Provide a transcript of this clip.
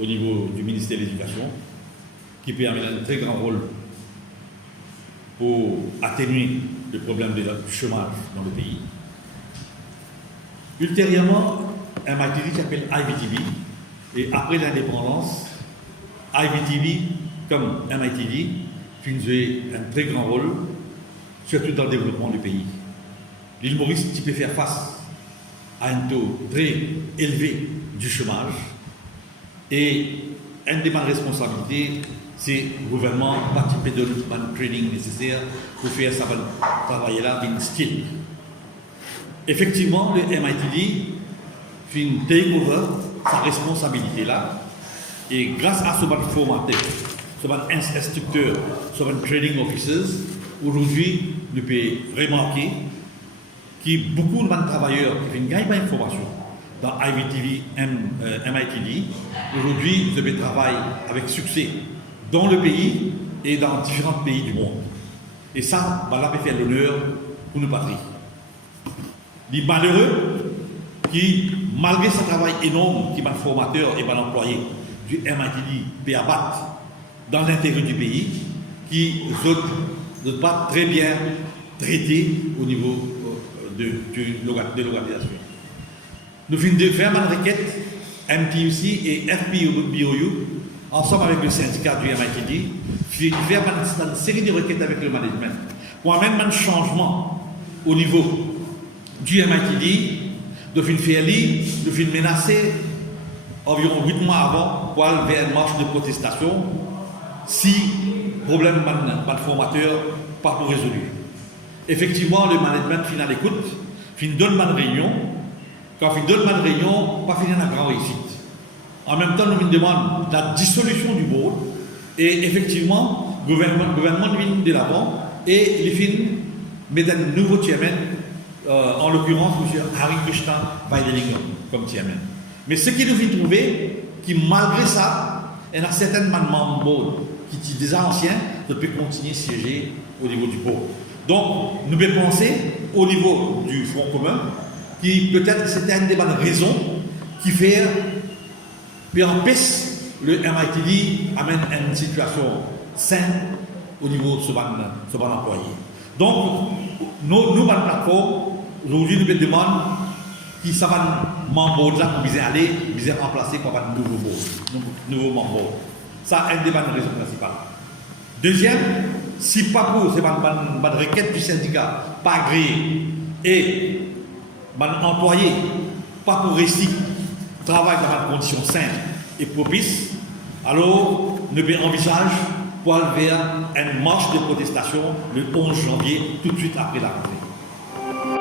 au niveau du ministère de l'Éducation, qui peut amener un très grand rôle pour atténuer le problème du chômage dans le pays. Ultérieurement, un MITD qui s'appelle IVTB, et après l'indépendance, IVTB, comme MITD, qui joué un très grand rôle, surtout dans le développement du pays. L'île Maurice qui peut faire face à un taux très élevé du chômage, et une des bonnes responsabilités, c'est le gouvernement participer de le training nécessaire pour faire ça travailler là d'une style. Effectivement, le MITD fait take over sa responsabilité là, et grâce à ce formateur, ce instructeur, ce training officers, aujourd'hui, nous pouvons remarquer que beaucoup de travailleurs qui gagnent pas d'informations dans IVTV, MITD, aujourd'hui, vous avez travaillé avec succès dans le pays et dans différents pays du monde. Et ça, là, peut faire l'honneur pour nos patries. Les malheureux qui, malgré ce travail énorme qui est formateur et employé du MITD, peut abattre dans l'intérêt du pays, qui ne sont pas très bien traités au niveau de l'organisation. Nous venons de faire une requête, MTUC et FBOU, ensemble avec le syndicat du MITD, faire une série de requêtes avec le management pour amener un changement au niveau du MITD, de faire menacer environ 8 mois avant pour aller vers une marche de protestation si le problème de formateur pas pour résolu. Effectivement, le management final écoute, donne une réunion. Quand il donne une réunion, pas finir une grande réussite. En même temps, nous demandons la dissolution du board et effectivement, le gouvernement vient de l'avant et il finit met un nouveau chairman, en l'occurrence M. Harry Krishna Vaidelingam comme chairman. Mais ce qui nous vient trouver, qui malgré ça, il y a certains membres du board qui sont déjà anciens, ne peuvent continuer à siéger au niveau du board. Donc, nous devons penser au niveau du Front commun, qui peut-être c'était une des bonnes raisons qui fait empêcher le MITD amène une situation saine au niveau de ce bon employé. Donc, nous, la plateforme, aujourd'hui, nous demandons qui ça va membre là pour aller remplacer par un nouveau membre. Ça, c'est une des bonnes raisons principales. Deuxième, si pas pour c'est une requête du syndicat pas agréée et employé pas pour rester travailler dans des conditions saines et propices, alors nous envisage pour aller vers une marche de protestation le 11 janvier, tout de suite après la rentrée.